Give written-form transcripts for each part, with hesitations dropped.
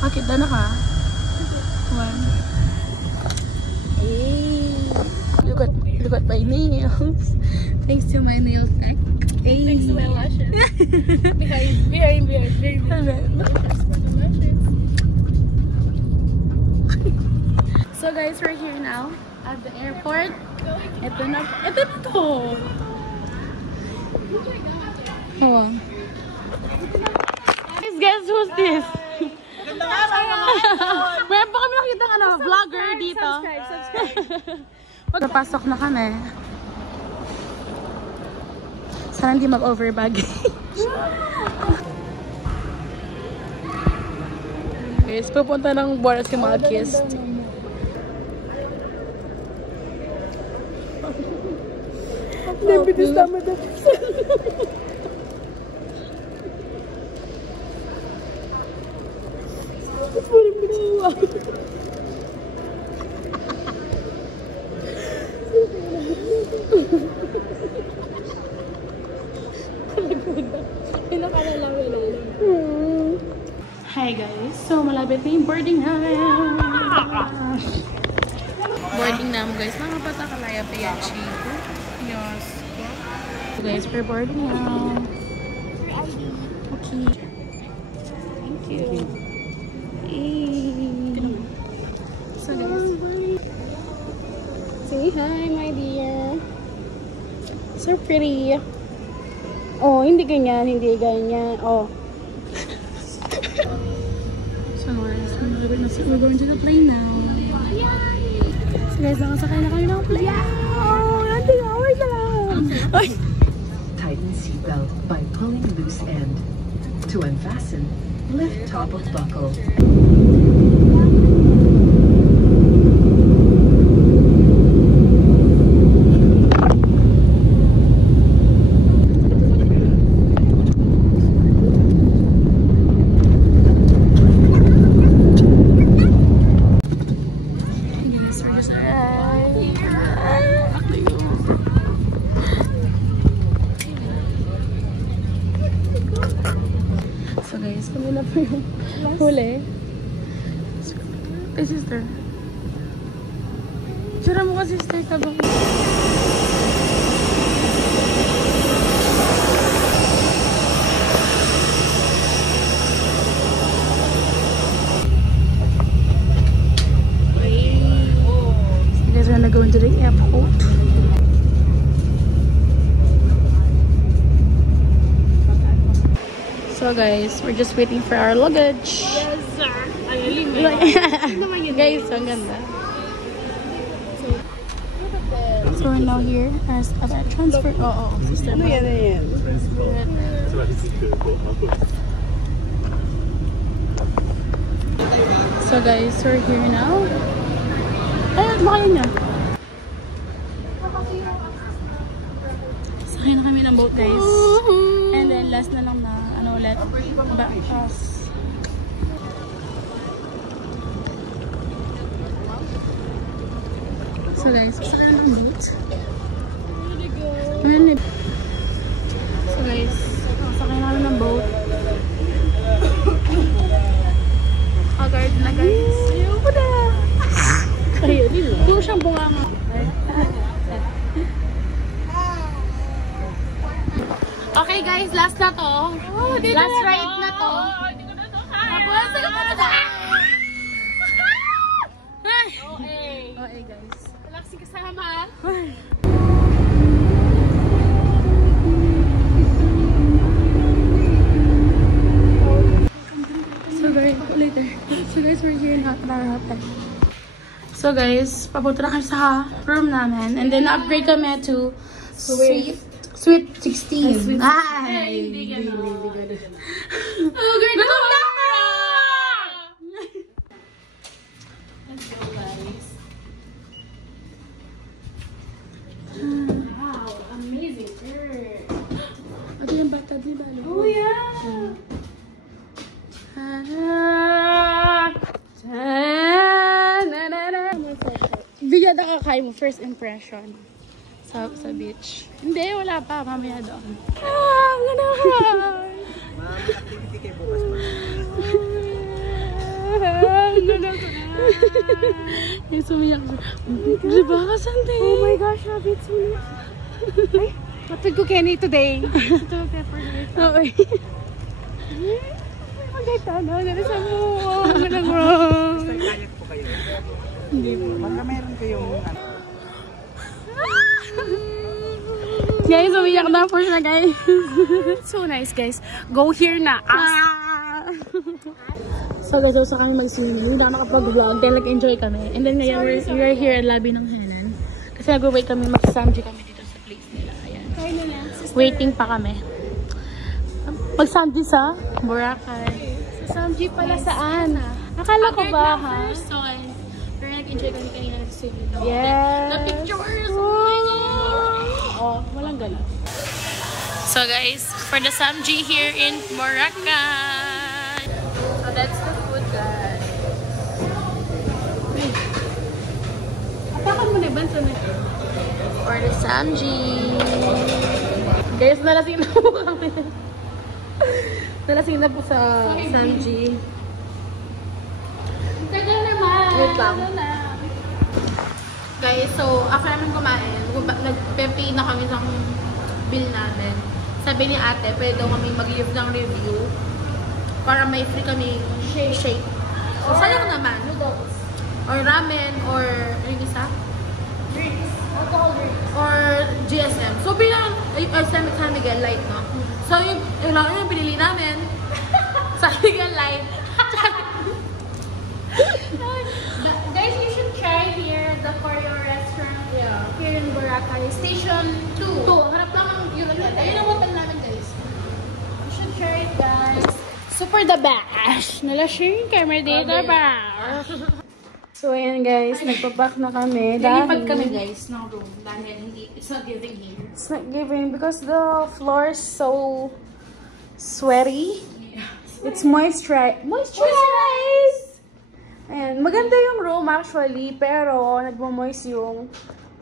Okay, dana ka. One. Hey. Look at my nails. Thanks to my nails. Hey. Thanks to my lashes. behind. So guys, we're here now at the airport. Ito na to. Oh. Guys, who's this? Meron pa kami nakita ng vlogger dito. Subscribe. Papasok na kami. Sana hindi mag-overbag. Guys, pupunta ng Boras yung mga kissed. Nabitis tama na. Hi guys, so malapit na yung boarding namin. Boarding namin guys, mga patakalaya pa yan, Chico. Yes. So guys, we're boarding now. Okay. Thank you. So guys, say hi my dear. So pretty. Oh, hindi ganyan. Oh. So guys, we're going to the plane now. So guys, nakasakay na kami ng plane. Oh, nandiyan ako. Wait lang. Tighten seatbelt by pulling loose end. To unfasten, lift top of buckle. So guys, kami na po yung huli. Hey sister. Tsura mo ka sister ka ba? You guys are gonna go into the airport. So guys, we're just waiting for our luggage. Yes, sir. Guys, ang ganda. So we're now here as a transfer. Oh, sister. Ano yan? So guys, we're here now. Ay, baka yun yan. Sakay na kami ng boat guys. And then last na lang na ulit back cross. So guys, sakay na ng boat. So guys, sakay namin ng boat. Agad na guys. Ayoko na. Ayun, puro siyang bunganga. Okay guys, last na to. Last ride na to. Hindi ko na to kaya. Tapos, sila pa na to. Okay guys. Relaxing kasama. So guys, we're here in our hotel. So guys, papunta na kami sa room namin. And then upgrade kami to Sweet 16. Ay! Hindi gano'n. Oh, girl, gutom na! Let's go, guys. Wow, amazing. Ito yung bata, di ba? Oh, yeah. Bigyan na kakain mo, first impression. Sa beach. Hindi, wala pa. Mamaya doon. I'm gonna cry. Yung sumiyak siya. Diba ka, Sante? Oh my gosh, rabbit, sumiyak. Ay, matag ko Kenny today. Ito ang pepper. Okay. Maganda na, dali sa mo. Malang wrong. Kayat po kayo. Hindi po. Baka meron kayong Guys, umiyak na po siya, guys. So nice, guys. Go here na. So guys, so kami mag-swimming. Hindi na nakapag-vlog. Then nag-enjoy kami. And then ngayon, we're here at Labi ng Hanan. Kasi nag-wait kami, mag-samji kami dito sa place nila. Ayan. Waiting pa kami. Mag-samji sa Boracay. Sa Samji pala saan? Akala ko ba, ha? Pero nag-enjoy kami kanina nag-swimming. Yes. The pictures! Oh my God! Oh, walang gala. So guys, for the Samji here in Boracay. So that's the food, guys. Apakan mo na ba ito? For the Samji. Guys, nalasing na po kami. Nalasing na po sa Samji. Tagal naman. Wait lang. Ano na? Guys, so after namin kumain, nag-pay na kami ng bill namin. Sabi ni ate, pwede daw kami mag-give ng review para may free kami shake. So sayang naman. Noodles. Or ramen, or ano isa? Drinks. Alcohol drinks. Or GSM. So bilang San Miguel Light, no? So yung pinili namin, San Miguel Light. Guys, you should try here the Koryo restaurant here in Boracay. Station 2. Harap lang ang yun ang hotel namin, guys. You should try it, guys. Super the best. Nalasing camera dito ba? So ayan guys, nagpapack na kami. Nalipad kami guys ng room dahil it's not giving here. It's not giving because the floor is so sweaty. It's moisturized. Ayan, maganda yung room actually, pero nagmo-moist yung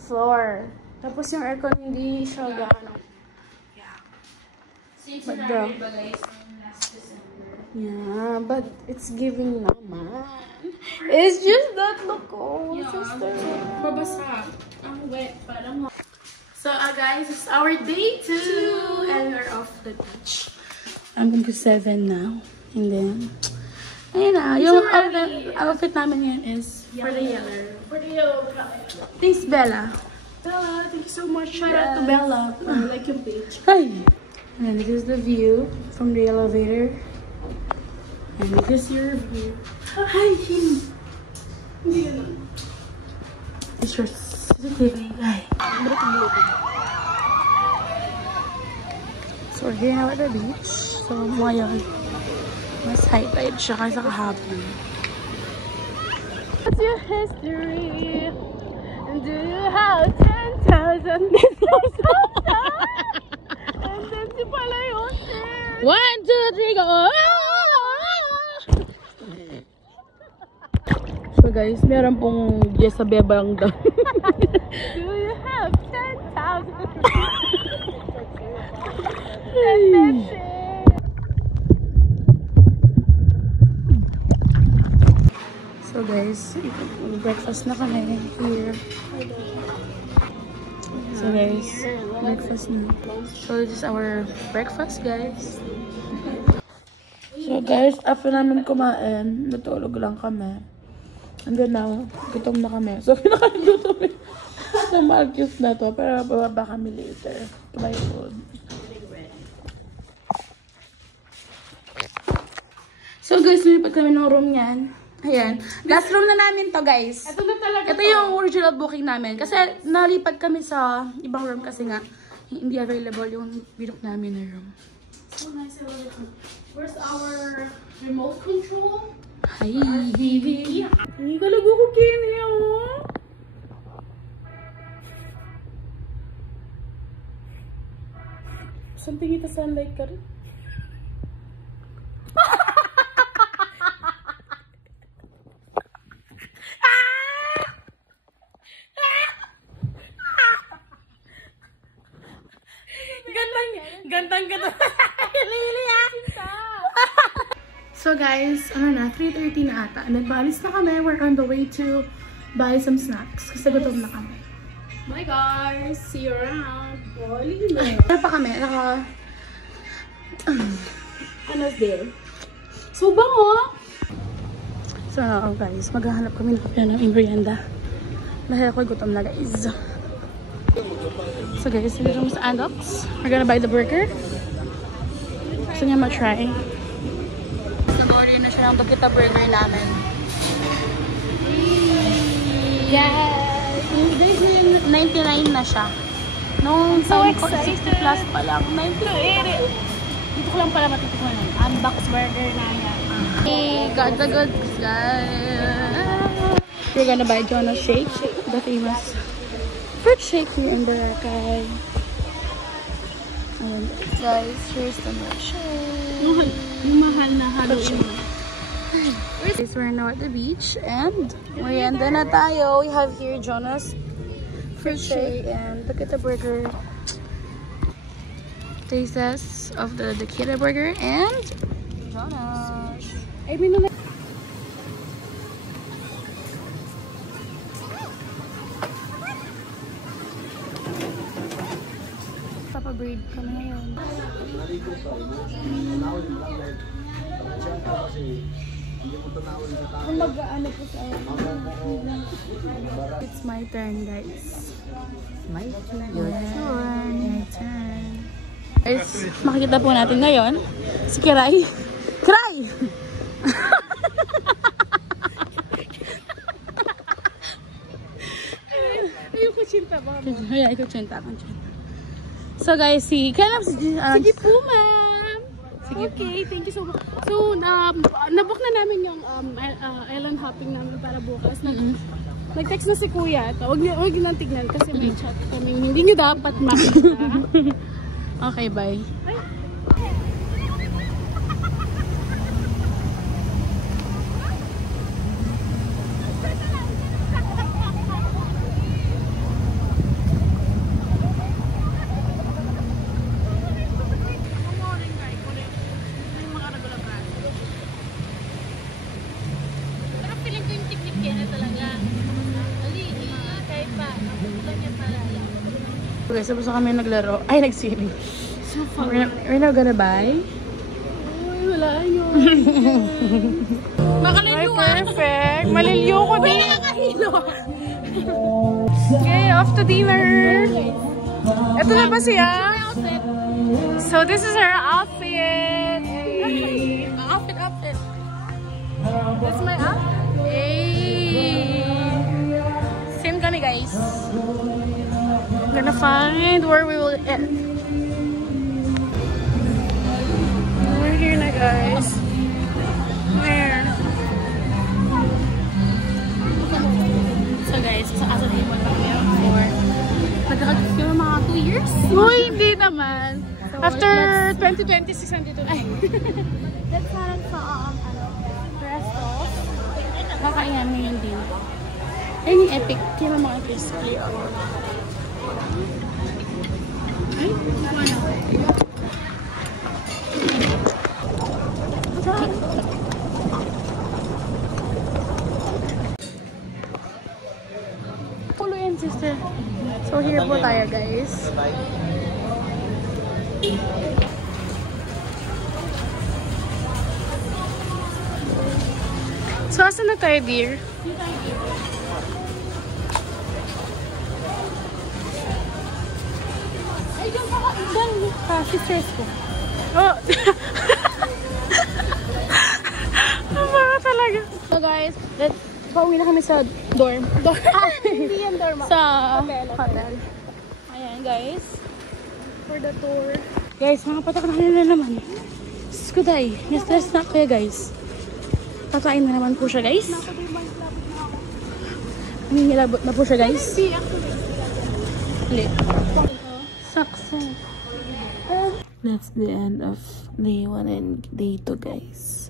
floor. Tapos yung aircon hindi siya gaano. Since But sinabi ba guys last December? Yeah, but it's giving naman. It's just that look, oh, sister. Babasa. Ang wet. Parang So guys, it's our day 2 and we're off the beach. I'm going to 7 now. And then, ayun na. Yung outfit namin yan is for the yellow. for the yellow color. Thanks, Bella. Bella, thank you so much. Shout out to Bella. I like your page. Hi. And then this is the view from the elevator. And this is your view. Hi, Hindi yun. it's your CCTV. Hi. So we're here now at the beach. So ngayon, mas high tide siya kaysa kahapon. What's your history? And do you have 10,000 business? And then si pala yun. 1, 2, 3, go! So guys, meron pong Jessa Bebang daw. Do you have 10,000? And that's it. So guys, breakfast na kami here. So guys, breakfast na. So this is our breakfast, guys. So guys, after namin kumain, natulog lang kami. And then now, gutom na kami. So pinakaluto kami sa Malcus na to, pero bababa kami later to buy food. So guys, lumipat kami ng room niyan. Ayan. Last room na namin to, guys. Ito na talaga. Ito yung original booking namin. Kasi nalipat kami sa ibang room kasi nga hindi available yung binook namin na room. So nice. Where's our remote control? Hi! TV. Hindi ka lago ko, Kenny, oh! Saan tingin sa sunlight ka rin? Gandang. Lili, ah. So guys, ano na, 3:30 na ata. And then paalis na kami. We're on the way to buy some snacks. Kasi gutom na kami. Bye guys! See you around! Ano pa kami? Ano there? So bango! So guys, maghahanap kami ng merienda. Dahil ako gutom na guys. So guys, dito kami sa Andox. We're gonna buy the burger. Gusto niya ma-try. Nag-order na siya ng Dokita burger namin. Yes! Guys, 99 na siya. Nung So sound ko, excited. 60 plus pa lang. 98. Dito ko lang pala matitikman ng unbox burger namin. Hey, got the goods, guys. We're gonna buy Jonas Shake, the famous fruit shake here in Boracay. And guys, here's the milkshake. Yung mahal na haluin mo. Guys, we're now at the beach and merienda na tayo. We have here Jonas fruit shake and look at the burger. Tastes of the Dokita burger and Jonas. Ay, minulay. Papa-breed kami ngayon. Mag-ano po sa It's my turn, guys. my Your turn. Your turn. Guys, makikita po natin ngayon si Kiray. Kiray! Ayoko chinta ba? Kaya ikaw chinta kang chinta. So guys, Sige po, ma'am. Okay, thank you so much. So, nabook na namin yung island hopping namin para bukas. Nag-text na si kuya. Huwag niyo nang tignan kasi may chat kami. Hindi niyo dapat makita. Okay, bye. Pero feeling ko yung technique yan na talaga. Ali, kahit pa. Ako lang yan para lang. Okay, so kami naglaro. Ay, nagsili. So fun. We're now gonna buy. Uy, wala yun. Makaliliw Perfect. Maliliw ko din. nakakahilo. Okay, off to dinner. Ito na ba siya? So this is her outfit. Hey. Outfit. That's my outfit. Hey. Same kami guys. Gonna find where we will end. We're here na guys. Where? So guys, sa Asa Table kami for nagkakagfilm mga 2 years. Uy, hindi naman. So, After 2026, nandito na. Let's parang sa resto. Kakain namin yung din. Ayun yung epic. Kaya mga crispy. Ay, ano? Pulo yan, sister. So, here po tayo, guys. So, asan na tayo, dear? Ay, yung pakailan. Sisters ko. Oh. Ang mga talaga. So, guys, pauwi na kami sa dorm. Hindi yan dorm. Sa Hotel. hotel. Ayan, guys. For the tour. Guys, mga patak na nila naman. Skuday. Na-stress na kaya, guys. Kakain na naman po siya, guys. Nangingilabot na po siya, guys. Lit. Success. That's the end of day 1 and day 2, guys.